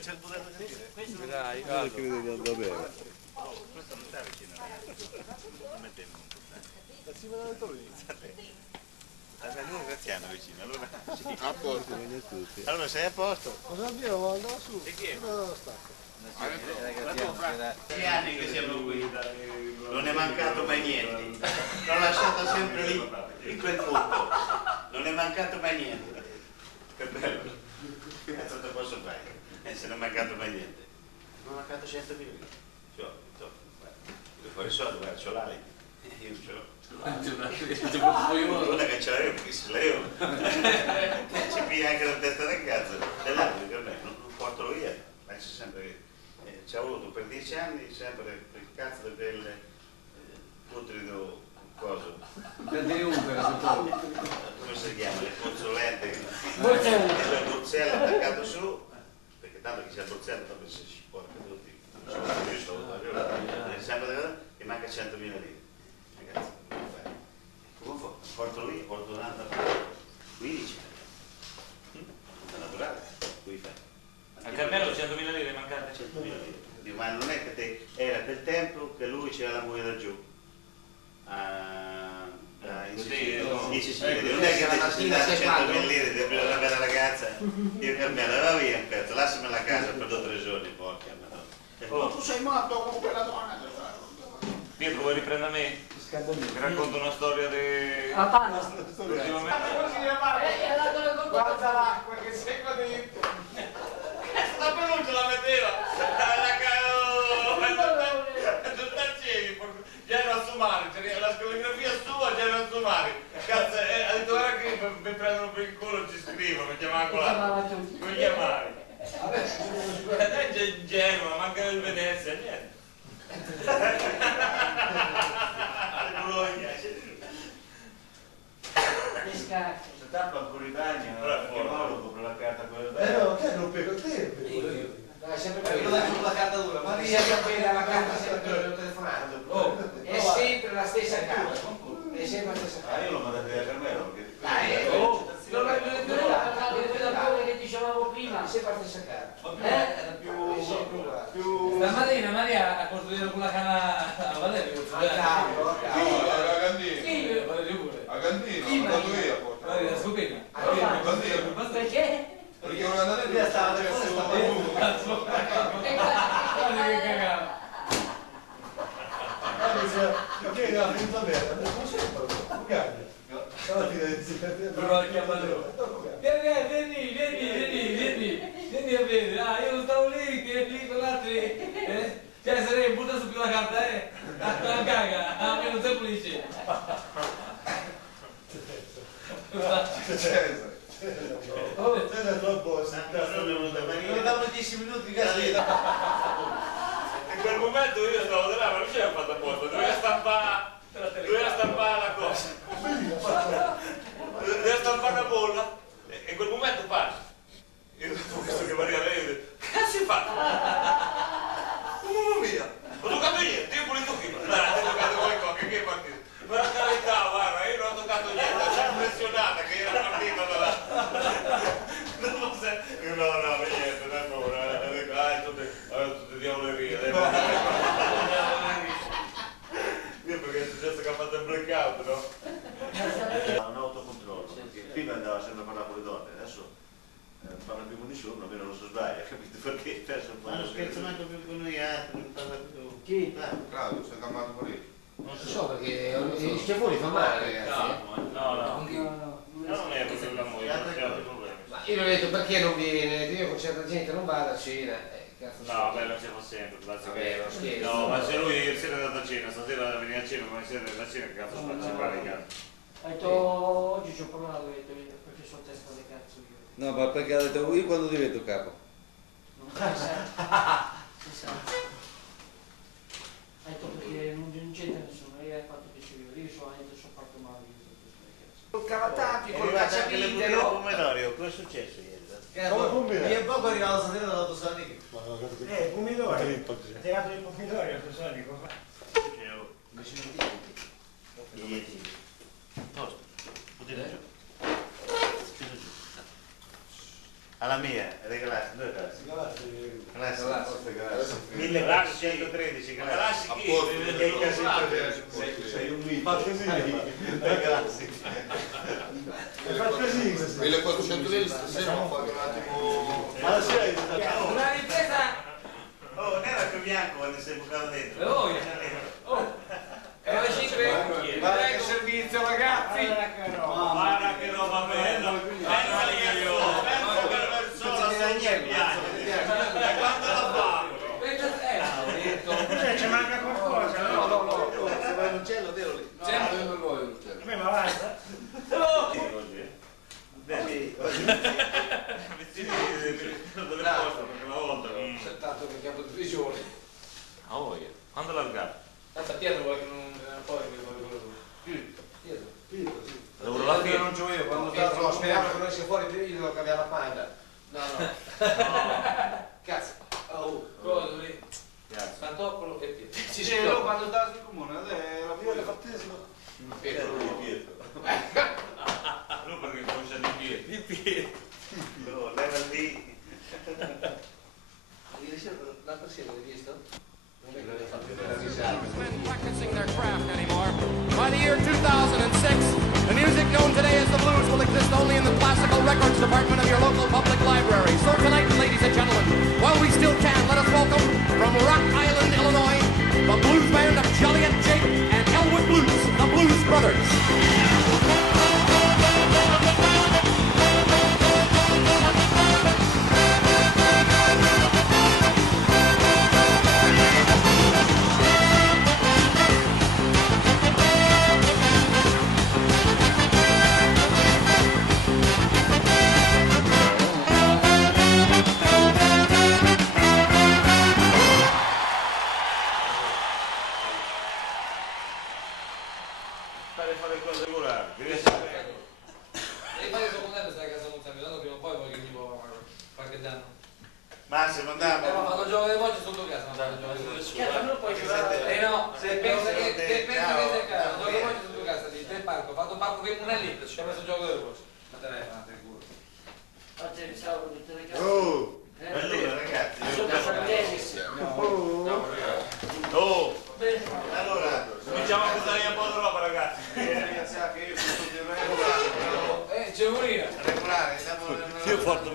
c'è il budello da dire. Dai, guarda che vedo da bene. Questo non sta vicino. Non mettiamo un budello. La cima della torre. Noi graziano vicino, allora sì. A posto, venite tutti. Allora sei a posto? Cosa abbiamo? Andava su. E chi è? Dove sta? 6 anni che siamo qui, non è mancato mai niente, l'ho lasciata sempre lì, in quel punto, non è mancato mai niente. Che bello, che cazzo te posso fare? Se non è mancato mai niente. Non è mancato 100.000 lire. Fuori soldi, guarda, c'ho l'ali, io non ce l'ho. Una che ce l'avevo, perché se l'avevo, ci piglia anche la testa del cazzo, è l'altro per me, non portalo via, penso sempre che ci ha avuto per 10 anni sempre il cazzo del putrido coso. Come si chiama? Le consolette, le borzelle attaccato su, perché tanto che c'è il borzello, dopo si sporca tutti, sempre che manca 100.000 lire. Ragazzi, come fa? Porto lì, porto un'altra 15. È naturale, qui fai. Anche a me ho 100.000 lire mancate. 100.000 lire. Ma non è che era quel tempo che lui c'era la moglie laggiù. In Sicilia. Non è che avessi dato 100.000 lire di aprire una bella ragazza. Io per me la va via un pezzo, lasciami la casa per 2 o 3 giorni, porca madonna. Oh, tu sei morto con quella donna. Pietro, vuoi riprendere me? Ti racconto una storia di... La panna. Guarda l'acqua che secca dentro. La pronuncia la metteva! Tutta cieli, già era a Somari, la scoligrafia sua già era a Somari. Cazzo, ha detto guarda che mi prendono per il culo, ci scrivono, mi chiamava con la... Come chiamare? È già Genova, manca del Venezia, niente. Bologna. Le scarpe. Se tappa ancora i bagni, lo compro la carta quella No, che non pego te. Dai, sempre Quello quello. con la carta dura, ma Maria Gabriele la carta sempre che ho telefonato. È sempre la stessa carta. È sempre la stessa carta. io l'ho mandato via per me, perché... Dai, non è quella che dicevamo prima, è sempre la stessa carta. era più... Stamattina Maria ha costruito con la canna a Valerio. A capo, a capo. A Valerio pure. A Cantino, Chi l'ho dato io a Valerio, la scopina. Perché? perché non andate lì, stava nel fuoco, Guarda che cagata. Perché era finita bene? Non sempre, non cambia. Provo a chiamarlo. Vieni a vedere. Ah, io non stavo lì, che lì con l'altri. Cioè, sarei buttato su più la carta, La caga, a me non sei pulisce. Oh, sei troppo. non davo 10 minuti di gasolina. In quel momento io stavo là, ma non ce l'ho fatto apposta, doveva stampare la cosa. Doveva stampare la bolla. E in quel momento passa. Io dopo questo che Maria vede, che cazzo hai fatto? Mamma mia, ho toccato niente, io pulito prima. Dai, hai toccato qualcosa, che è partito. Ma la carità, guarda, io non ho toccato niente, sono impressionata che era partita da là. Io no, niente, non è paura. Tutte diavolerie. Io perché è successo che ha fatto il blackout, no? Un autocontrollo, prima andava sempre a parlare con le donne, adesso non parla più con nessuno, almeno non si sbaglia, capito? Perché penso un po'. Non scherzo manco più con noi altri, non parla più. Chi? Claudio, sei cambiato pure. Non so perché gli schiavoni fa male, ragazzi. No, non è proprio la moglie, non c'è altri problemi. Ma io gli ho detto perché non viene? Io con certa gente non vado a cena. Cazzo No, beh, non ci fa sempre, grazie Vabbè, non scherzo. No, ma se lui ieri sera è andato a cena, stasera viene a cena, ma sera è a cena, che cazzo sta a cercare in casa? Ho detto, oggi ci ho parlato, ho detto, perché sono testa di cazzo io. No, ma perché ha detto io quando divento capo? Non si sa. Si sa. Ha detto perché non c'entra nessuno, io hai fatto piacere, io sono fatto male. Con cavatappi, con cacciavite, no? Pomodoro, cosa è successo ieri? Io poco arrivavo stasera dall'autosonico. Pomidori. Ha tirato i pomidori all'autosonico. Posto, potete giù. Alla mia, regalate, dove cazzo? 1413, Ma lasci chi? Che il casino Sei un mito. Fa così. Fa così. 1426 non fa un attimo. Ma la sera Una ripresa! Oh, non era più bianco quando sei bucato dentro. Oh, alle 5. Prego servizio ragazzi. Guarda che roba bella! Pensa io! Pensa che la persona sempre piace! E quando la fa? C'è manca qualcosa, no? no. Se vai in uccello, telo lì. Sempre. Non voglio l'uccello. Ma basta. Dove posto? Perché una volta non... Settato che capo di 2 giorni. Ah, voglia. Quando largato? Aspetta, Pietro vuole che non poi Pietro. Lavoro la fine. Non gioco io, quando no, speriamo che non esca fuori, io devo cambiare la panda. No. Cazzo. Oh, cosa lì? Sant'Oppolo e Pietro. Ci sei quando stavo sul comune, la mia è fattissima. Pietro. Non perché conosce di Pietro. Oh, leva lì. L'altra sera l'hai visto? Practicing their craft anymore. By the year 2006, the music known today as the blues will exist only in the classical records department of your local public library. So tonight, ladies and gentlemen, while we still can, let us welcome from Rock Island, Illinois, the blues band of Joliet Jake and Elwood Blues, the Blues Brothers. Fare cose regolari. Devi fare il secondario, stai a casa non sempre, tanto prima o poi voglio tipo qualche danno. Massimo, andiamo. Ma quando gioco le voci sotto casa, non fanno giocare le voci. Non puoi giocare. No, se pensa che sei a casa, gioco le voci sotto casa, lì, del parco, ho fatto un parco che non è lì, ci ho messo il gioco delle voci. Ma te ne fate il culo. Oggi mi stavo di telecamera. Oh, allora ragazzi. Oh! Allora, Cominciamo a buttare un po' di roba, ragazzi. C'è un'ina. regolare, Io porto